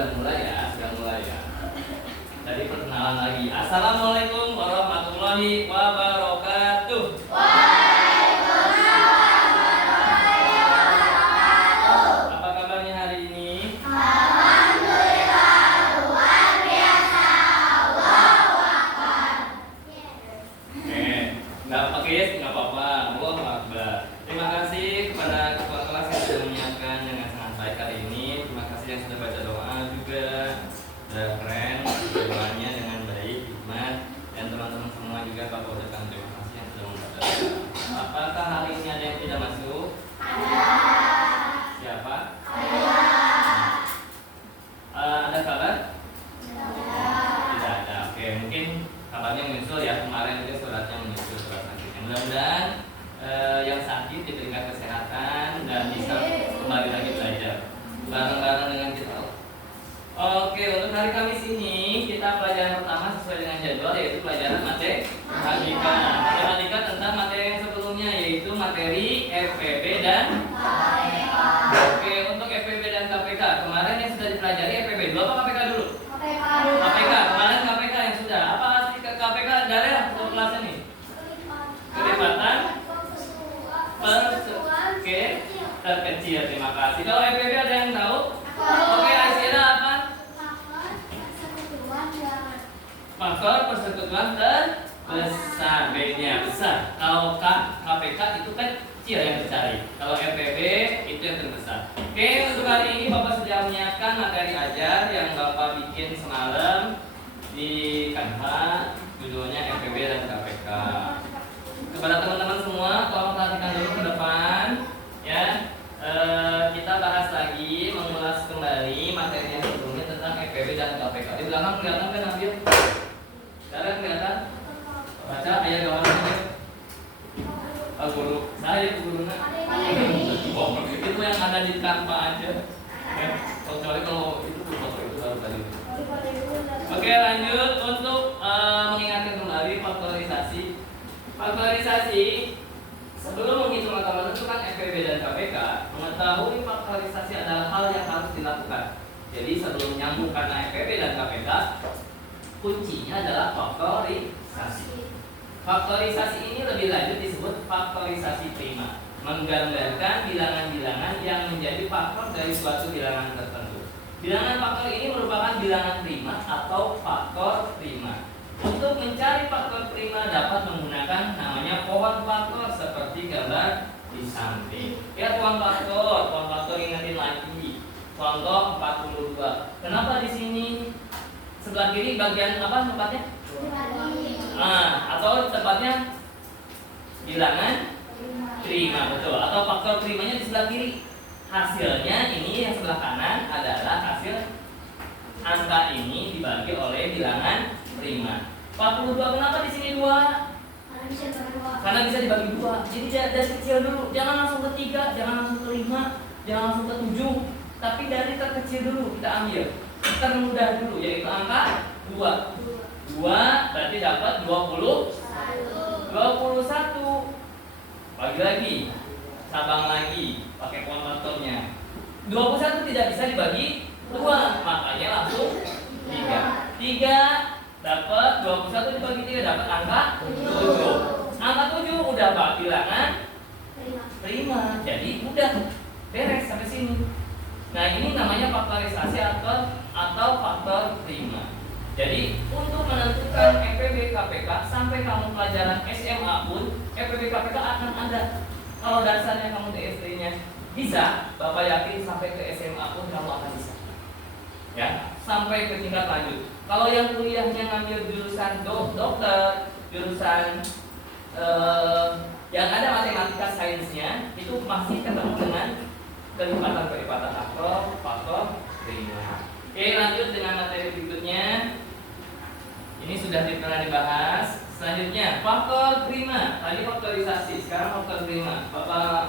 sudah mulai ya, Tadi perkenalan lagi. Assalamualaikum warahmatullahi wabarakatuh. Waalaikumsalam warahmatullahi wabarakatuh. Apa kabarnya hari ini? Alhamdulillah, luar biasa. Allahu Akbar. Nggak pakai yes, nggak apa-apa. Allahu Akbar. Terima kasih kepada ketua kelas yang sudah menyiapkan dengan sangat baik hari ini. Terima kasih yang sudah baca doa juga. Sudah keren doanya dengan baik, hikmat. Dan teman-teman semua juga Bapak ucapkan terima kasih yang sudah membaca doa. Apakah hari ini ada yang tidak masuk? Ada. Siapa? Ada. Ada kabar? Ada. Tidak ada. Oke, mungkin kabarnya menyusul ya. Kemarin itu suratnya menyusul surat sakitnya. Mudah-mudahan yang sakit diberikan kesehatan dan bisa kembali lagi belajar bareng-bareng dengan kita. Oke, untuk hari Kamis ini kita pelajaran pertama sesuai dengan jadwal, yaitu pelajaran matematika. Matematika tentang materi yang sebelumnya, yaitu materi FPB dan KPK. Oke, untuk FPB dan KPK kemarin yang sudah dipelajari FPB dulu apa KPK dulu? KPK. KPK, kemarin KPK yang sudah. Apa arti KPK dari untuk kelas ini? Kelipatan Oke, terkecil. Terima kasih. Kalau FPB ada yang tahu? Oke, Aisyah apa? Faktor persekutuan terbesar. B-nya besar. Kalau KPK itu kecil yang dicari. Kalau FPB itu yang terbesar. Oke, untuk hari ini Bapak sudah menyiapkan materi ajar yang Bapak bikin semalam di Canva. Judulnya FPB dan KPK. Kepada teman-teman semua, tolong perhatikan dulu ke depan, ya. Kita bahas lagi, mengulas kembali materi yang sebelumnya tentang FPB dan KPK. Di belakang kelihatan kan Nabil? Sekarang kelihatan? Baca ayat gambarnya. Guru, saya gurunya. Oh, itu yang ada di Canva aja. Ya, kecuali kalau itu foto itu baru tadi. Oke, lanjut untuk mengingatkan kembali faktorisasi. Faktorisasi, sebelum menghitung atau menentukan FPB dan KPK, mengetahui faktorisasi adalah hal yang harus dilakukan. Jadi sebelum nyambung karena FPB dan KPK, kuncinya adalah faktorisasi. Faktorisasi ini lebih lanjut disebut faktorisasi prima, menggambarkan bilangan-bilangan yang menjadi faktor dari suatu bilangan tertentu. Bilangan faktor ini merupakan bilangan prima atau faktor prima. Untuk mencari faktor prima dapat menggunakan namanya pohon faktor seperti gambar di samping. Ya, pohon faktor ingetin lagi. Contoh 42. Kenapa di sini sebelah kiri bagian apa tempatnya? Atau tempatnya bilangan prima, betul. Atau faktor primanya di sebelah kiri. Hasilnya ini yang sebelah kanan adalah hasil angka ini dibagi oleh bilangan prima. 42 kenapa di sini 2? Karena bisa dibagi 2. Jadi dari kecil dulu, jangan langsung ke 3, jangan langsung ke 5, jangan langsung ke 7, tapi dari terkecil dulu kita ambil. Termudah dulu, yaitu angka 2. 2 berarti dapat 21. Bagi lagi, cabang lagi, pakai pohon faktornya. 21 tidak bisa dibagi 2, makanya langsung 3. 3 dapat 21 dibagi 3 dapat angka 7. Angka 7 udah bilangan prima. Jadi udah beres sampai sini. Nah, ini namanya faktorisasi atau faktor prima. Jadi untuk menentukan FPB KPK sampai kamu pelajaran SMA pun FPB KPK akan ada. Kalau dasarnya kamu TSD-nya bisa, Bapak yakin sampai ke SMA pun kamu akan bisa. Ya, sampai ke tingkat lanjut. Kalau yang kuliahnya ngambil jurusan dokter, jurusan yang ada matematika sainsnya, itu masih ketemu dengan kelipatan faktor prima. Oke, lanjut dengan materi berikutnya. Ini sudah pernah dibahas. Selanjutnya faktor prima. Tadi faktorisasi, sekarang faktor prima. Bapak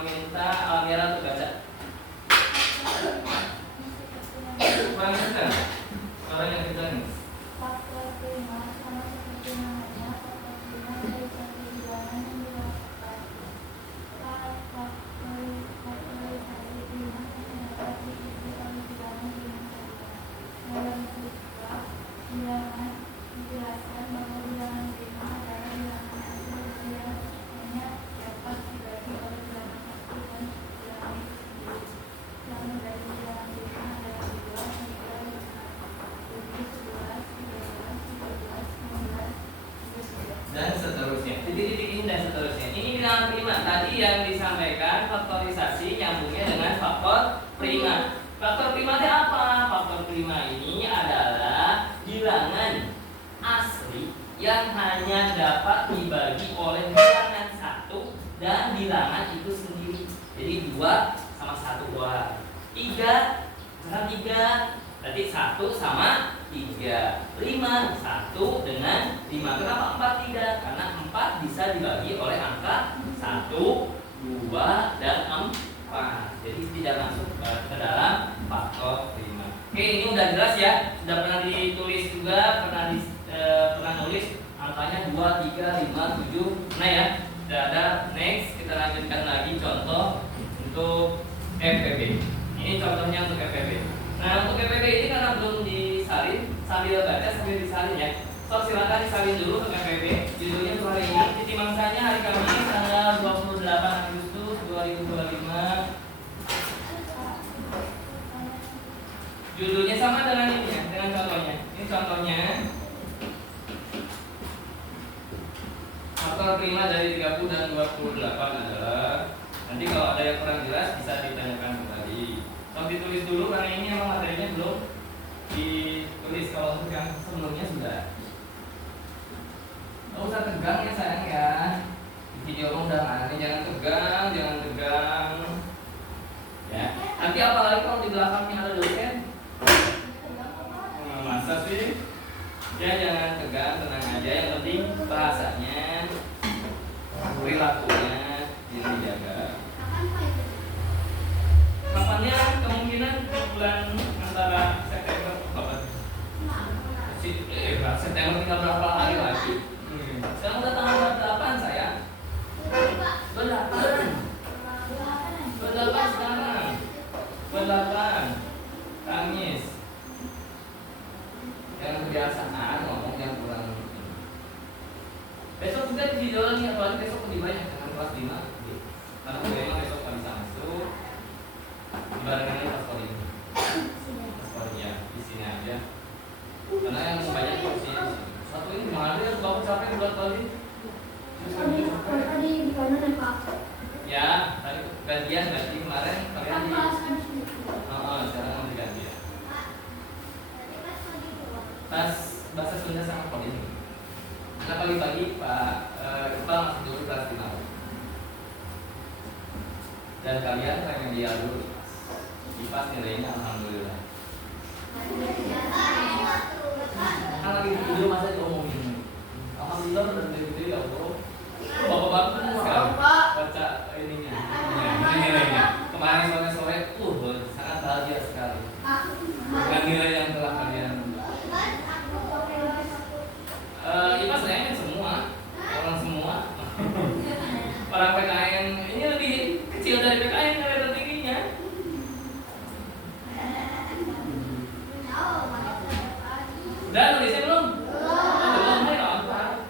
minta Almira untuk baca. Kurang bisa? Kalau yang kita nih. Faktor prima sama seperti namanya, faktor prima dari satu bilangan yang dilakukan. Faktorisasi prima yang dapat diisi oleh bilangan dengan faktorisasi nyambungnya dengan faktor prima. Faktor prima itu apa? Faktor prima ini adalah bilangan asli yang hanya dapat dibagi oleh bilangan satu dan bilangan itu sendiri. Jadi 2 sama 1 2. 3 sama 3. Berarti 1 sama 3. 5 1 dengan 5. Kenapa 4 tidak? Karena 4 bisa dibagi oleh angka 1, 2, dan 4. Jadi tidak masuk ke dalam faktor prima. Oke, ini udah jelas ya. Sudah pernah ditulis juga, pernah nulis angkanya 2, 3, 5, 7. Nah ya, sudah ada. Next, kita lanjutkan lagi contoh untuk FPB. Ini contohnya untuk FPB. Nah, untuk FPB ini karena belum disalin, sambil baca sambil disalin ya. So, silakan disalin dulu untuk FPB. Judulnya untuk hari ini, titik mangsanya hari Kamis tanggal 28 Agustus 2025. Judulnya sama dengan ini ya, dengan contohnya. Ini contohnya. Faktor prima dari 30 dan 28 adalah, nanti kalau ada yang kurang jelas bisa ditanyakan kembali. Kalau ditulis dulu karena ini emang materinya belum ditulis. Kalau untuk yang sebelumnya sudah. Nggak usah tegang ya sayang ya. Di video udah aneh, jangan tegang, jangan tegang. Ya. Nanti apalagi kalau di belakangnya ada dosen. Masa sih? Ya jangan tegang, tenang aja. Yang penting bahasanya, perilakunya yang dijaga. Kapannya kemungkinan bulan antara September September tinggal berapa hari lagi? Sekarang udah tanggal 28 saya. 28 sekarang. 28 Kamis. Yang kebiasaan ngomong yang kurang. Besok juga di video lagi, apalagi besok lebih banyak dengan kelas 5. Karena memang besok nggak bisa masuk. Dibarengin dengan kelas kali ini. Kelas kali ya, di sini aja. Karena yang banyak di sini. Satu ini gimana ya? Bapak capek buat kali. Tadi di kanan ya Pak. Ya, tadi gantian berarti kemarin kalian di. Sekarang mau diganti ya. Pas bahasa Sunda sama kode ini. Nah pagi-pagi Pak Iqbal masuk dulu kelas 5. Dan kalian remedial dulu. IPAS nilainya alhamdulillah. Kan lagi video masa diomongin. Alhamdulillah udah gede-gede ya bro. Bapak-bapak sekarang baca ininya. Nilainya. Kemarin sore sangat bahagia sekali. Dengan nilai yang telah kalian. IPAS kayaknya semua orang semua. Orang PKN ini lebih kecil dari PKN karena tingginya. Udah nulisnya belum? Belum. Ayo apa?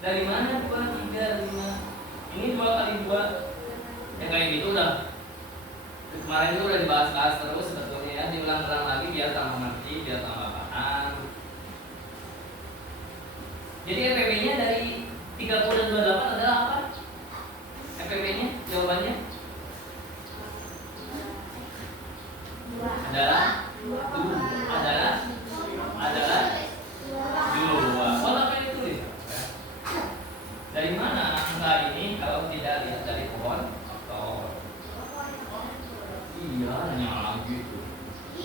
Dari mana 2, 3, 5? Ini 2 kali 2. Yang kayak gitu udah. Kemarin itu udah dibahas-bahas terus sebetulnya ya. Diulang-ulang lagi biar tambah ngerti, biar tambah paham. Jadi FPB-nya dari 30 dan 28 adalah apa? FPB-nya jawabannya adalah 2. Oh, apa yang ditulis? Dari mana angka ini kalau tidak lihat dari pohon faktor? Iya, nyala gitu.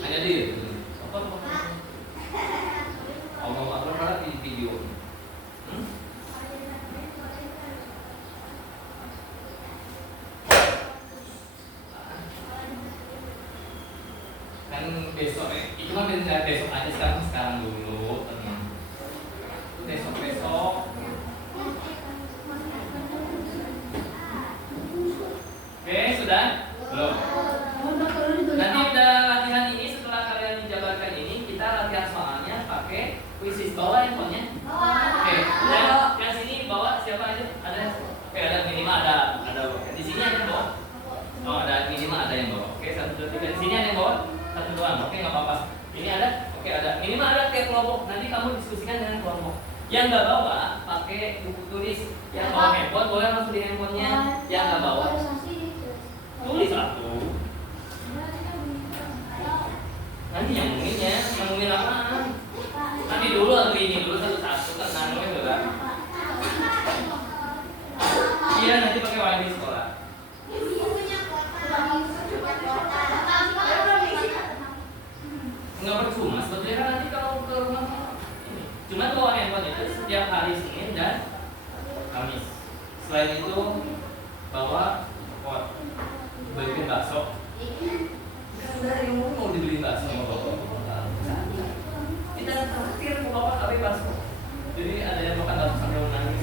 Hanya dia. Apa? Allah di video. Kan besok itu kan besok aja, sekarang dulu tenang. Besok oke sudah belum. Nanti udah latihan ini, setelah kalian menjabarkan ini kita latihan soalnya pakai kuisis. Bawa handphonenya. Oke, yang sini bawa siapa aja? Ada? Oke, ada minimal ada di sini ada yang bawa. Oh, ada minimal ada yang bawa. Oke, 1, 2, 3. Di sini ada yang bawa. 1 doang. Oke, nggak apa-apa. Ini ada? Oke, ada. Minimal ada kayak kelompok. Nanti kamu diskusikan dengan kelompok. Yang nggak bawa pakai buku tulis. Yang bawa handphone boleh langsung di handphonenya. Yang nggak bawa. nyambunginnya. Nyambungin apaan? Nanti dulu atau ini dulu satu-satu kan nanggung juga. Iya nanti pakai wifi di sekolah. Nggak percuma sebetulnya kan nanti kalau ke rumah ini. Cuman bawa handphone itu setiap hari Senin dan Kamis. Selain itu bawa pot bikin bakso. Dari mau dibeli bakso sama bapak. Kita terakhir ke bapak tapi bakso. Jadi ada yang makan bakso sampai menangis.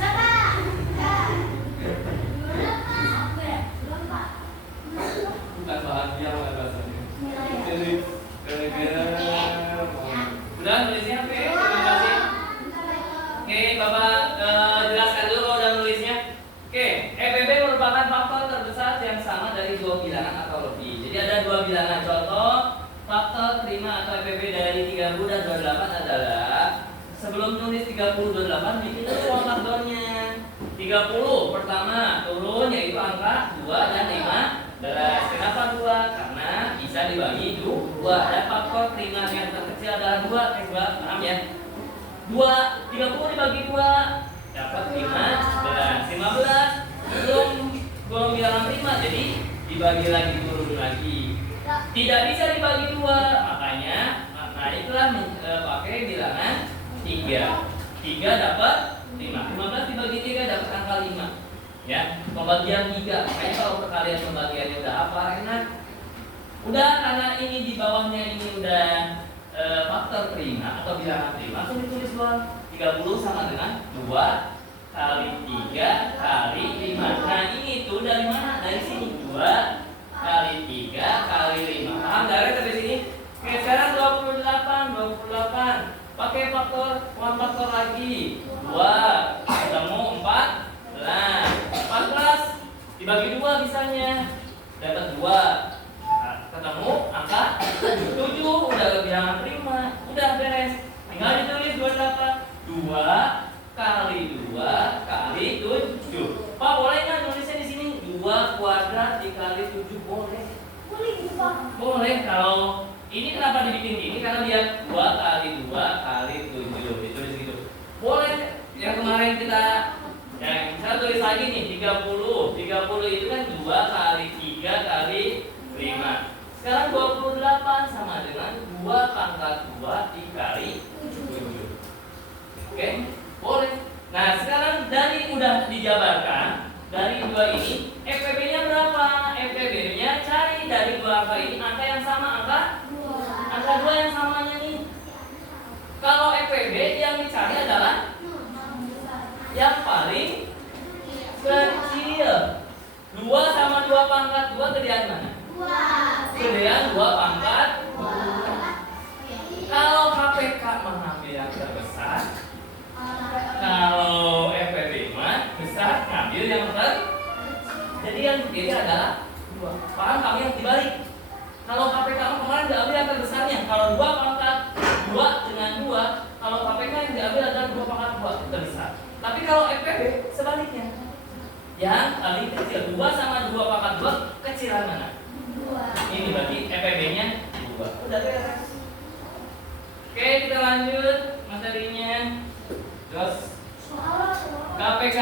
Bukan bahagia makan bakso. Jadi udah nulisnya oke, terima kasih. Oke, Bapak jelaskan dulu kalau udah nulisnya. Oke, EPB merupakan faktor terbesar yang sama dari dua bilangan atau lebih. Jadi ada dua bilangan. Contoh faktor terima atau EPB dari 30 dan 28 adalah sebelum nulis 30 28 bikin dulu ruang faktornya. 30 pertama turun yaitu angka 2 dan 15. Kenapa 2? Karena bisa dibagi 2 dan faktor prima yang terkecil adalah 2. Paham ya? 2 30 dibagi 2 dapat 15. 15 belum bilangan prima jadi dibagi lagi turun lagi. Tidak bisa dibagi 2 makanya naiklah pakai bilangan 3. 3 dapat 5. 15 dibagi 3 dapat angka 5. Ya, pembagian 3. Makanya kalau kalian pembagiannya udah apa enak. Udah karena ini di bawahnya ini udah faktor prima atau bilangan prima, langsung ditulis doang. 30 sama dengan 2 kali 3 kali 5. Nah, ini tuh dari mana? Dari sini. 2 kali 3 kali 5. Paham dari sini? Oke, sekarang 28. Pakai faktor, faktor lagi. 2 ketemu 4. Nah, 14 dibagi 2 bisanya dapat 2. Ketemu angka 7 udah bilangan prima, udah beres. Tinggal ditulis 28. 2 kali 2 kali 7. Pak, boleh nggak nulisnya di sini 2 kuadrat dikali 7? Boleh. Boleh gitu, Pak. Boleh. Kalau ini kenapa dibikin gini? Karena dia 2 kali 2 kali 7 ditulis gitu. Boleh. Yang kemarin kita saya tulis lagi nih 30 itu kan 2 kali 3 kali 5. Sekarang 28 sama dengan 2 pangkat 2 dikali 7. Oke, boleh. Nah sekarang dari udah dijabarkan dari 2 ini EPB-nya berapa? EPB-nya cari dari 2 angka ini angka yang sama, angka 2 yang samanya nih. Kalau EPB yang dicari adalah yang paling kecil. 2 sama 2 pangkat 2 gedean mana? 2. Gedean 2 pangkat 2. Kalau KPK mengambil yang terbesar, kalau EPB mah besar ngambil yang jadi yang gede adalah 2. Paham kami yang dibalik? Kalau KPK kemarin diambil yang terbesarnya. Kalau 2 pangkat 2 dengan 2, kalau KPK yang diambil adalah 2 pangkat 2 terbesar. Tapi kalau EPB sebaliknya, yang paling kecil 2 sama 2 pangkat 2 kecilan mana? 2. Ini berarti EPB-nya 2. Udah beres. Oke, kita lanjut materinya. Terus KPK.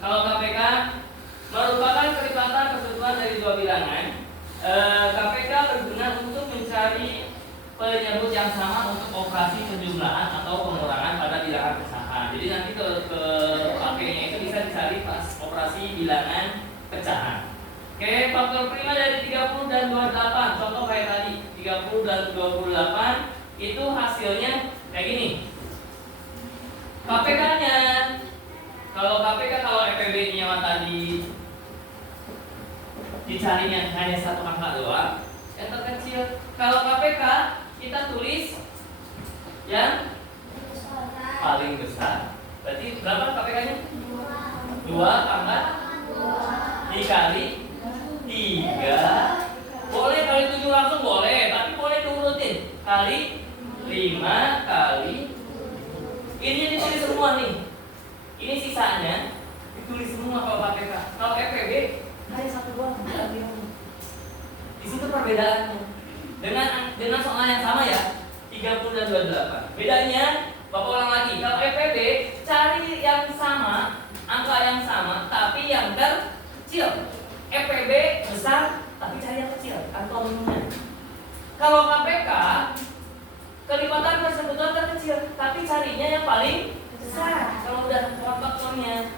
Kalau KPK merupakan kelipatan kesatuan dari 2 bilangan. KPK berguna untuk mencari penyebut yang sama untuk operasi penjumlahan atau pengurangan pada bilangan pecahan. Jadi nanti ke pakainya itu bisa dicari pas operasi bilangan pecahan. Oke, faktor prima dari 30 dan 28. Contoh kayak tadi, 30 dan 28 itu hasilnya kayak gini. KPK-nya, kalau KPK kalau EPB-nya tadi dicarinya hanya satu angka doang, yang terkecil. Kalau KPK kita tulis yang paling besar. Berarti berapa KPK-nya? 2 pangkat 2 dikali 3. Boleh kali 7 langsung boleh, tapi boleh diurutin. Kali 5 kali. Ini ditulis semua nih. Ini sisanya ditulis semua kalau KPK. Kalau EPB hanya satu doang. Di situ perbedaannya. dengan soal yang sama ya, 30 dan 28. Bedanya, Bapak ulang lagi. Kalau FPB cari yang sama, angka yang sama, tapi yang terkecil. FPB besar, tapi cari yang kecil, antonimnya. Kalau KPK, kelipatan persekutuan terkecil, tapi carinya yang paling besar. Kalau udah faktornya,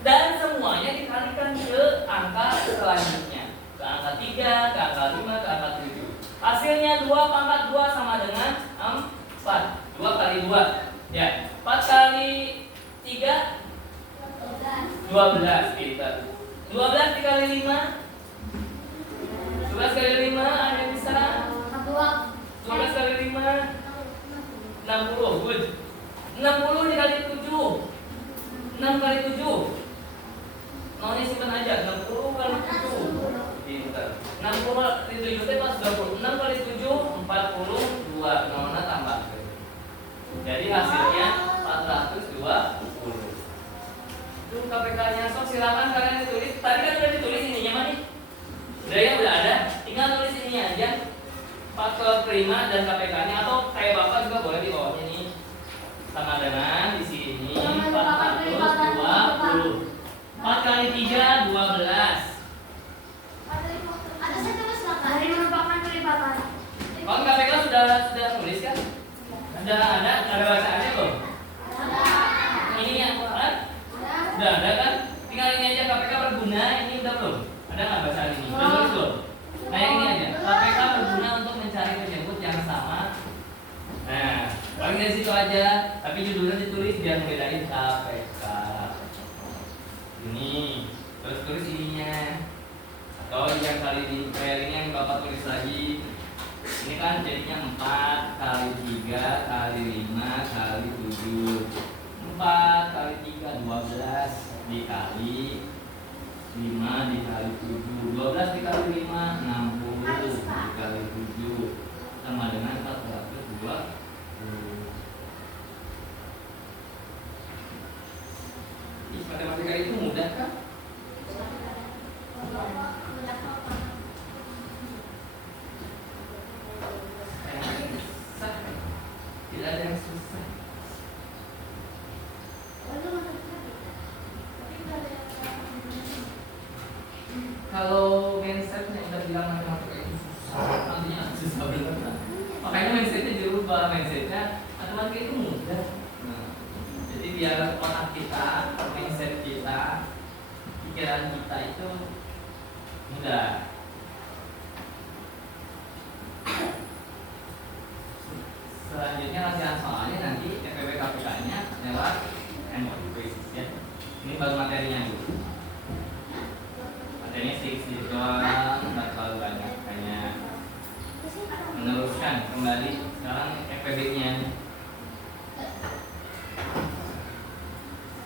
dan semuanya dikalikan ke angka selanjutnya, ke angka 3, ke angka 5, ke angka 7. Hasilnya 2 pangkat 2 sama dengan 4. 2 kali 2 ya, 4 kali 3 12 kita. 12 dikali 5 12 kali 5 ada bisa 12 kali 5 60. Good. 60 dikali 7 6 kali 7. Nolnya simpan aja. 60 kali 7. Pintar. 60 kali 7 itu pas 20. 6 kali 7 42. Nolnya tambah. Jadi hasilnya 420. Itu KPK-nya. So silakan kalian ditulis. Tadi kan udah ditulis ininya mana nih? Udah ya, udah ada. Tinggal tulis ini aja. Faktor prima dan KPK-nya, atau kayak Bapak juga boleh di bawahnya nih. Sama dengan di sini 420. 4 kali 3 12. Ada saya tulis dari merupakan kelipatan. Kalau KPK sudah tulis kan? Ada bacaannya belum? Ini yang kan? Udah ada kan? Tinggal ini aja, KPK berguna, ini udah belum? Ada nggak bacaan ini? Udah tulis belum? Nah yang ini aja, KPK berguna untuk mencari penyebut yang sama. Nah, paling dari situ aja, tapi judulnya ditulis biar membedain KPK. Ini, terus tulis ininya. Atau yang kali di ini yang Bapak tulis lagi. Ini kan jadinya 4 kali 3 kali 5 kali 7. 4 kali 3 12 dikali 5 dikali 7. 12 dikali 5 60 dikali 7 sama dengan 420. Matematika itu mudah kan? Tidak ada yang susah. Kalau mindsetnya udah bilang matematika itu susah, nantinya susah benar. Makanya mindsetnya dirubah, mindsetnya matematika itu mudah. Jadi biar otak kita, mindset kita, pikiran kita itu mudah. Selanjutnya latihan soalnya nanti FPB KPK-nya lewat MOU basis ya. Ini baru materinya dulu. Materinya sedikit doang, nggak terlalu banyak. Hanya meneruskan kembali sekarang FPB-nya.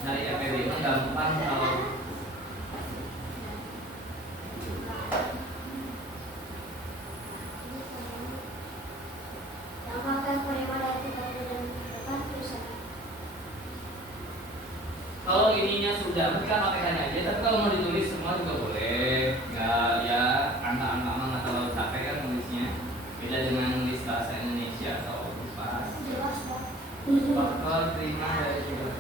Dari FPB-nya gampang kalau ininya sudah, mungkin KPK-nya aja. Tapi kalau mau ditulis semua juga boleh. Nggak ya angka-angka mah nggak terlalu capek kan nulisnya. Beda dengan nulis bahasa Indonesia atau pas. Faktor prima dari juga.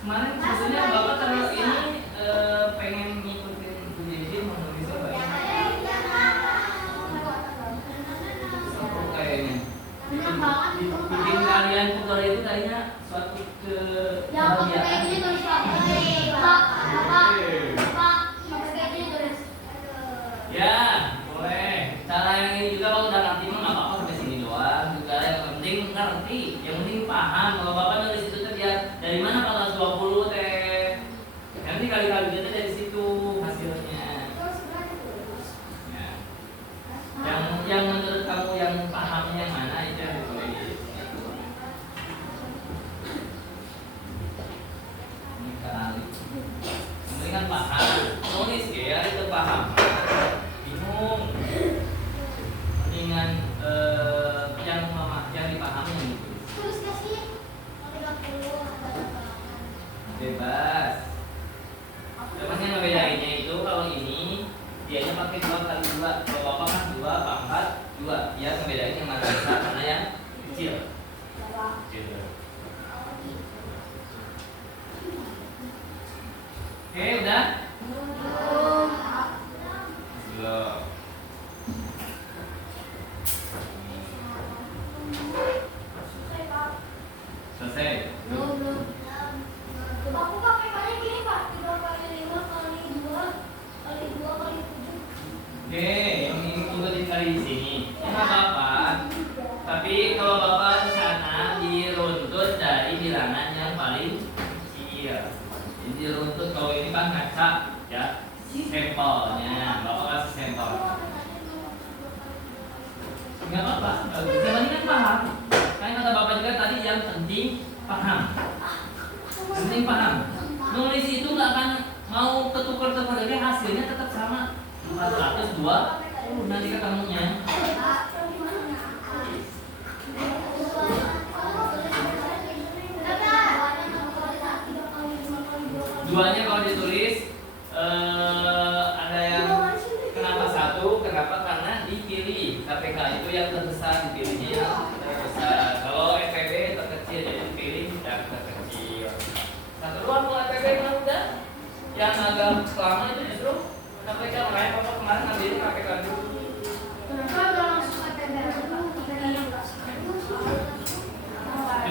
Kemarin maksudnya Bapak terus ini pengen ngikutin Bu Dedi mau nulis apa ya? Seru kayaknya. Bikin kalian putar itu kayaknya suatu kebahagiaan. Ya, boleh. Cara yang ini juga kalau udah ngerti mah nggak apa-apa sampai sini doang. Juga yang penting ngerti, yang penting paham. Kalau Bapak nulis itu tuh biar dari mana kalau 20 teh. Nanti kali-kali itu dari situ hasilnya. Ya. Yang menurut kamu yang pahamnya mana itu yang ditulis. Ini kali. Ini kan paham. Nulis ya itu paham. Bingung. Mendingan yang dipahami yang ditulis. Bebas. Terus yang ngebedainnya itu kalau ini dianya pakai 2 kali 2. Kalau Bapak kan 2 dua. Ya membedain yang mana besar mana yang kecil. Gitu. Oke, udah? Belum. Selesai. Aku pakai kali gini Pak, 3 kali 5 kali 2 kali 2 kali 7. Oke, ini juga dikali di sini. Ya nggak apa-apa. Tapi kalau bapak di sana diruntut dari bilangan yang paling kecil. Jadi runtut kalau ini kan ngaca, ya. Sampelnya, bapak kasih sampel. Nggak apa-apa. Yang penting kan paham. Kayak kata bapak juga tadi yang penting paham. Yang penting paham. Nulis itu nggak akan mau ketukar-tukar lagi, hasilnya tetap sama. 420 nanti ketemunya. Duanya kalau ditulis ada yang kenapa 1? Kenapa? Karena dipilih KPK itu yang terbesar, dipilihnya yang terbesar. Kalau FPB terkecil jadi dipilih yang terkecil. Satu doang kalau FPB udah. Yang agak lama itu justru KPK, makanya Bapak kemarin ngambilin KPK dulu.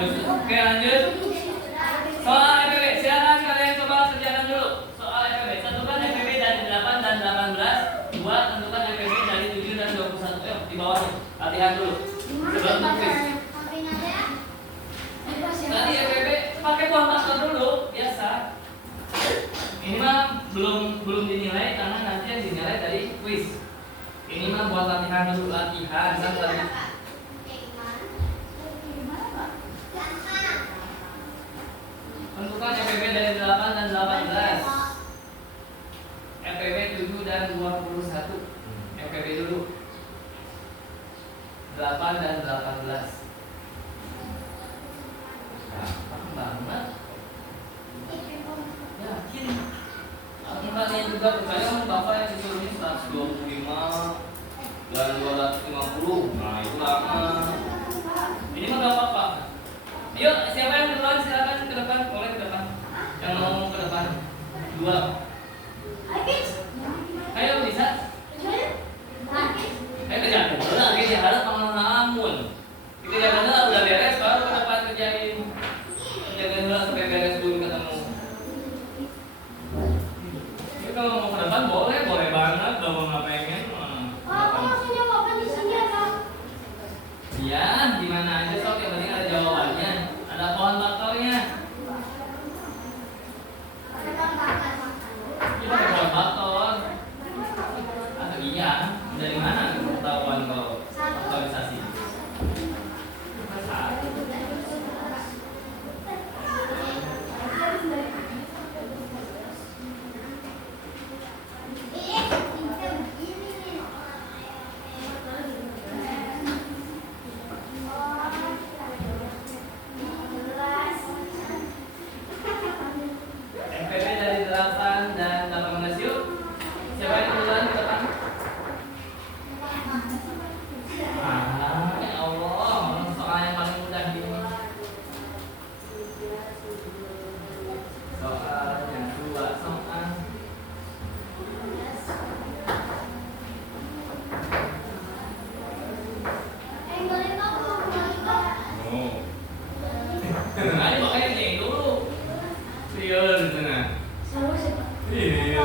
Oke, lanjut. Soal FPB, silakan kalian coba kerjakan dulu. Soal FPB, tentukan FPB dari 8 dan 18. 2, tentukan FPB dari 7 dan 21. Di bawahnya, latihan dulu. Sebelum tulis. Tadi FPB pakai buah faktor dulu, biasa. Ini mah belum dinilai karena nanti yang dinilai dari quiz. Ini mah buat latihan dulu, latihan. Tentukan FPB dari 8 dan 18. FPB 7 dan 21. FPB dulu 8 dan 18. Gampang banget. Yakin. Kalian juga percaya sama bapak yang disuruhnya 125 dan 250. Nah itu lama. Ini mah gak apa-apa. Yuk, siapa yang duluan silakan ke depan, boleh ke depan. Yang mau ke depan. 2. Ayo bisa. Ayo kerja dulu lagi ya, harus ngelamun. Kita jangan dulu udah beres baru ke depan kerjain. Kerjain dulu sampai beres dulu ketemu. Jadi kalau mau ke depan boleh banget, kalau nggak pengen. Iya, di mana aja sok, yang penting ada jawabannya. Ada pohon bakaunya. Iya, pakai pohon bakau. Atau iya, dari mana pengetahuan kalau aktualisasi? FPB dari 8 dan 18 yuk. Siapa yang duluan ke depan? Ya Allah, soal yang paling mudah ini. Soal yang 2 soal. Ayo makanya cek dulu. Serius di sana. Iya.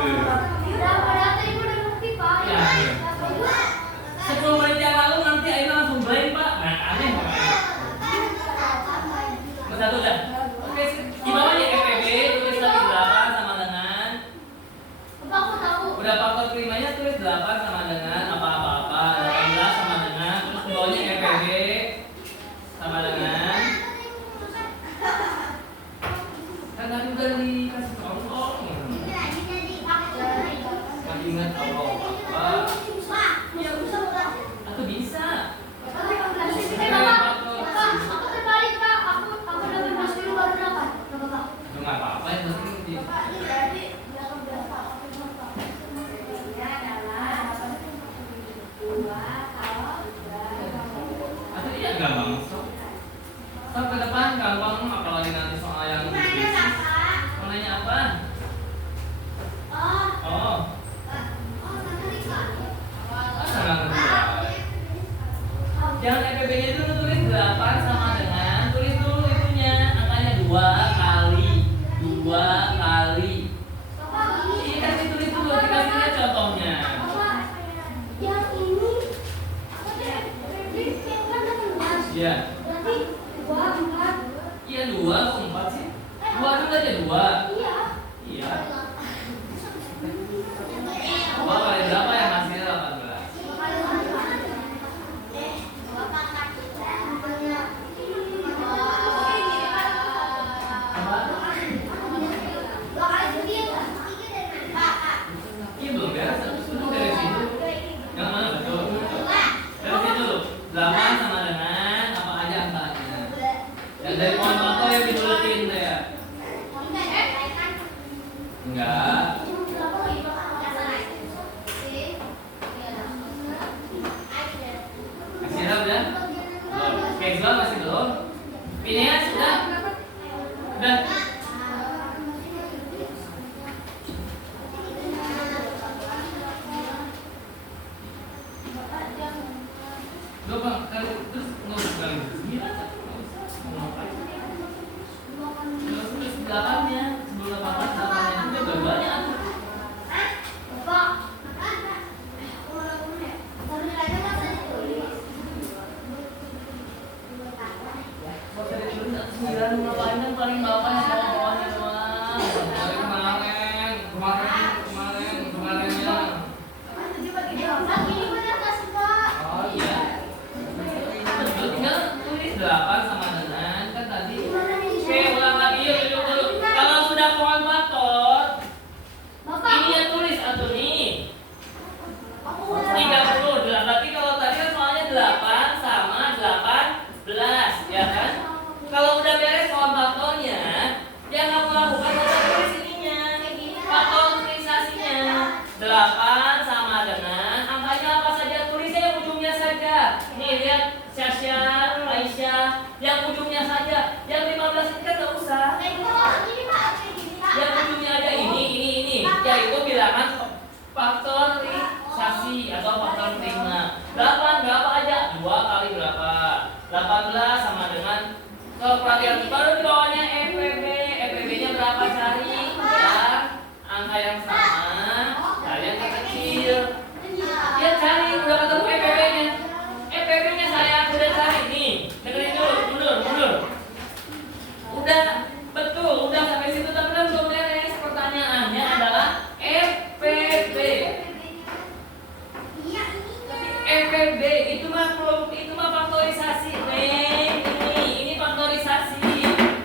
10 menit yang lalu nanti Aina langsung blank Pak. Nah aneh makanya. Satu dah. Oke, di bawahnya FPB tulis lagi 8 sama dengan. Udah faktor kelimanya tulis 8 sama dengan apa-apa-apa. 18 sama dengan. Terus di bawahnya FPB sama dengan. Kan tadi udah dikasih contoh. Masih ingat Allah apa? Atau bisa? Itu nggak apa-apa yang penting. Jangan EPB-nya dulu tulis 8 sama dengan tulis dulu itunya angkanya 2 kali 2 kali. Ini kan ditulis dulu, dikasih lihat contohnya. Yang ini Iya. berarti 2, 4. Iya 2 kok 4 sih? 2 dulu aja 2. Iya. Iya. 2 kali berapa yang hasilnya 18? Iya belum beres, dulu dari situ. Yang mana betul? Dari situ 8 sama dengan apa aja angkanya. Yang dari poin faktor yang ditulisin tuh ya. Enggak. Masih udah? Belum. Casual masih belum. Phineas sudah? Udah. Lo bang, kali terus nggak usah kali sembilan, nggak usah. Mau ngapain? Nggak usah tulis 8-nya, sebelum 8-nya itu udah banyak. Kalau tadi tulis 9 ngapain kan paling bawahnya bawahnya doang. Dari kemarinnya. Oh iya. Betul, tinggal tulis 8 sama dengan kan tadi. Oke, ulang lagi yuk dulu. Kalau sudah pohon faktor, ini yang tulis atau nih 30. Berarti kalau tadi kan soalnya 8 sama 18, ya kan? Kalau udah beres pohon faktornya, jangan melakukan udah tulis ininya, faktorisasinya. 8 sama dengan angkanya apa saja, tulisnya yang ujungnya saja. Nih lihat, Syasya, Aisyah, yang ujungnya saja. Yang 15 ini kan nggak usah. Yang ujungnya aja ini. Yaitu bilangan faktorisasi atau faktor prima. 8 berapa aja? 2 kali berapa? 18 sama dengan, kalau perhatian baru di bawahnya EPB. EPB-nya berapa, cari ya. Angka yang sama, cari yang terkecil. Ya cari, udah ketemu EPB-nya. EPB-nya saya udah cari nih. Dengerin dulu, mundur. Udah betul, udah sampai situ tapi kan belum beres. Pertanyaannya adalah EPB. EPB itu mah faktorisasi, Neng. Ini faktorisasi.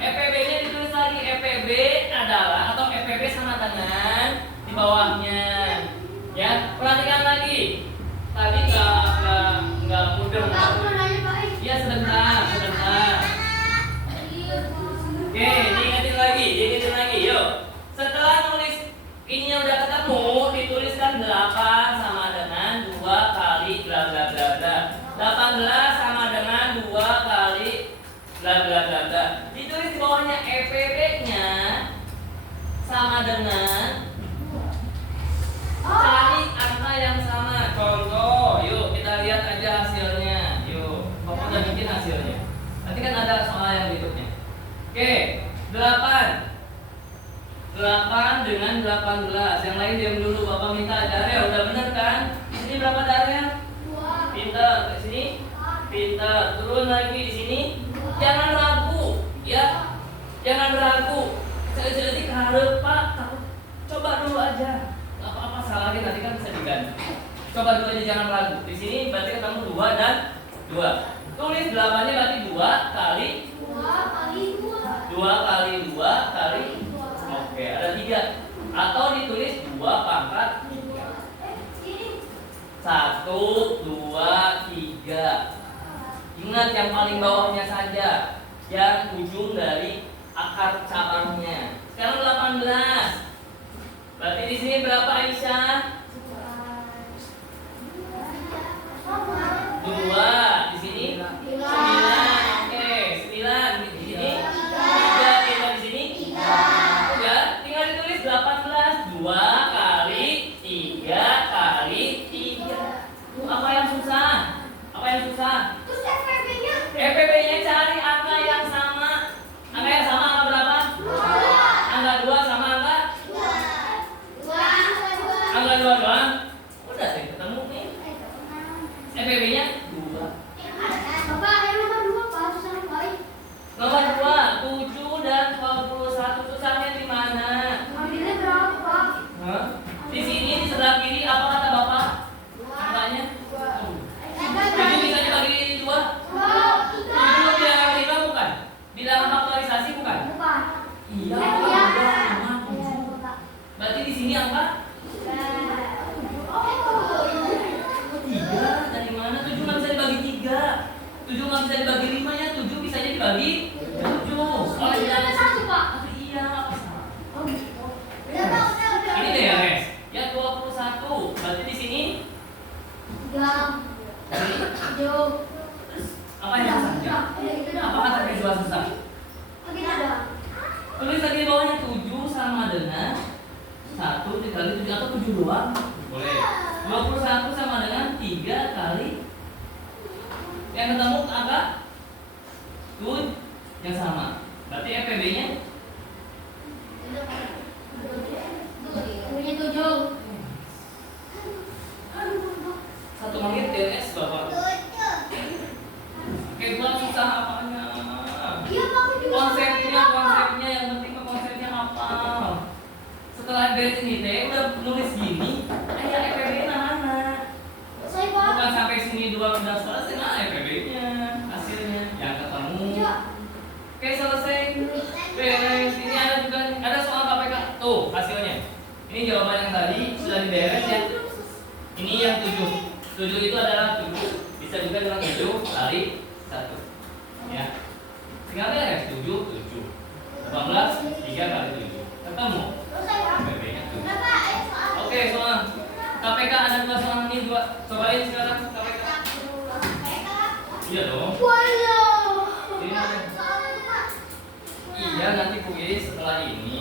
EPB-nya ditulis lagi. EPB adalah atau EPB sama dengan di bawahnya. Ya, perhatikan lagi. Tadi nggak mudah. Ya sebentar. Oke, diingetin lagi. Yuk. Setelah nulis ininya udah ketemu, dituliskan 8 sama dengan 2 kali bla bla bla bla. 18 sama dengan 2 kali bla bla bla bla. Ditulis di bawahnya EPB-nya sama dengan, cari angka yang sama. Contoh, yuk kita lihat aja hasilnya. Yuk, pokoknya bikin hasilnya. Nanti kan ada soal yang berikutnya. Oke, 8 dengan 18. Yang lain diam dulu, Bapak minta Darel. Udah bener kan? Di sini berapa Darel? 2. Pinter. Di sini? Pinter. Turun lagi di sini. Jangan ragu, ya. Jangan ragu. Sekali-sekali harap Pak. Coba dulu aja. Apa-apa salah lagi nanti kan bisa diganti. Coba dulu aja, jangan ragu. Di sini berarti ketemu 2 dan 2. Tulis 8-nya berarti 2 kali 2 kali 2 kali. Oke, ada 3. Atau ditulis 2 pangkat 3. 1, 2, 3. Ingat yang paling bawahnya saja, yang ujung dari akar cabangnya. Sekarang 18. Berarti di sini berapa Aisyah? 2. Di sini 9. Oke, 9. Di sini 3. Kita di sini 3. Udah, tinggal ditulis 18. 2 kali 3 kali 3. Apa yang susah? FPB-nya 2. Bapak, yang nomor 2 Pak, susah sekali. Nomor 2, 7 dan 21. Susahnya di mana? Ambilnya berapa Pak? Hah? Di sini di sebelah kiri apa kata Bapak? Angkanya? 7 bisa dibagi 2. 7 bilangan 5 bukan? Bilangan faktorisasi bukan? Bukan. Iya. Iya. Berarti di sini angka 3. Dari mana? 7 nggak bisa dibagi 3. 7 nggak bisa dibagi 5 ya. 7 bisanya dibagi 7. Oh iya. Satu Pak. Iya. Apa salah? Udah. Ini deh ya, Res. Ya 21. Berarti di sini 3. 7. apa yang susah? Apa kata kedua susah? Lagi ada. Tulis lagi di bawahnya 7 sama dengan 1 dikali 7 atau 7 doang? Boleh. 21 sama dengan 3 kali yang ketemu angka 7 yang sama. Berarti FPB-nya Punya 7. 1 menit TNS Bapak. Kedua susah apanya? Iya Pak, Konsepnya yang penting mah konsepnya apa? Setelah beres ini teh udah nulis gini, ayah FPB mana? Saya Pak. Bukan sampai sini 2 udah selesai, nah FPB-nya hasilnya yang ketemu. Iya. Oke selesai. Beres. Ini ada juga ada soal KPK. Tuh hasilnya. Ini jawaban yang tadi sudah diberes ya. Ini yang 7. 7 itu adalah 7. Bisa juga dengan 7 kali 1. Ya. Tinggal beres 7 7. 18 3 kali 7. Ketemu. FPB-nya 7. Oke, soal KPK ada 2 soal ini 2. Cobain sekarang KPK. Iya dong. Ini mana? Iya, nanti kuis setelah ini.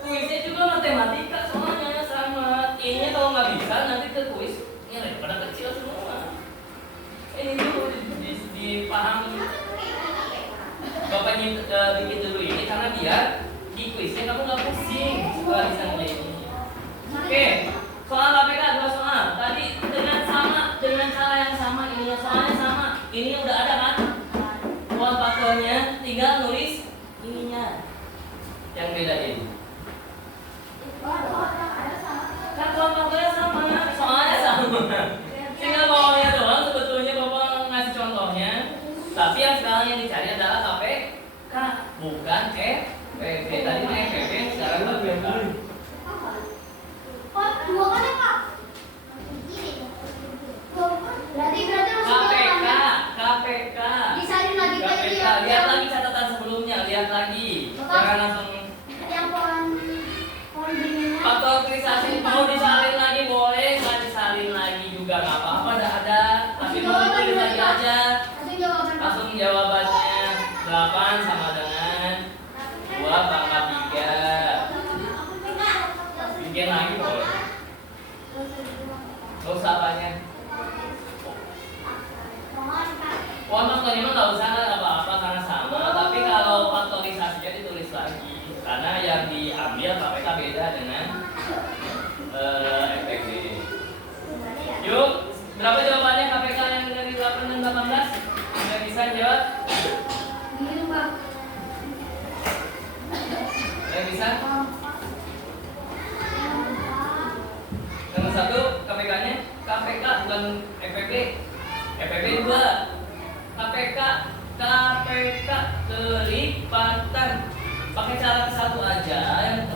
Kuisnya juga matematika soalnya sama. Ini kalau nggak bisa nanti ke kuis ini pada kecil semua. Ini dulu dipahami. Bapak bikin dulu ini karena biar di kuisnya kamu nggak pusing setelah bisa ngerjain ini. Oke, soal KPK 2 soal. Tadi dengan cara yang sama, ininya soalnya sama. Ini udah ada kan? Soal faktornya tinggal nulis ininya yang beda ini. Kan soal faktornya sama, soalnya sama. Tinggal bawahnya doang sebetulnya Bapak ngasih contohnya. Tapi yang sekarang yang dicari adalah KPK, bukan FPB. Tadi mah FPB, sekarang KPK. Pak, 2 kali Pak. Berarti KPK. disalin lagi ke KPK. dia. Lihat lagi catatan sebelumnya, lihat lagi. Jangan langsung Yang pohon beringin. faktorisasi mau disalin lagi boleh, nggak disalin lagi juga nggak apa-apa, ada. Tapi mau ditulis lagi aja. Langsung jawabannya 8 sama dengan 2 pangkat 3. Bikin lagi boleh. Terus apanya? Wah, faktornya mah nggak usah apa-apa karena sama. Tapi kalau faktorisasinya ditulis lagi, karena yang diambil KPK beda dengan FPB. Yuk, berapa jawabannya KPK yang dari 8 dan 18? Sudah bisa jawab? Gitu Pak. Sudah bisa? Nomor 1 KPK-nya KPK bukan FPB. FPB 2. KPK kelipatan. Pakai cara satu aja yang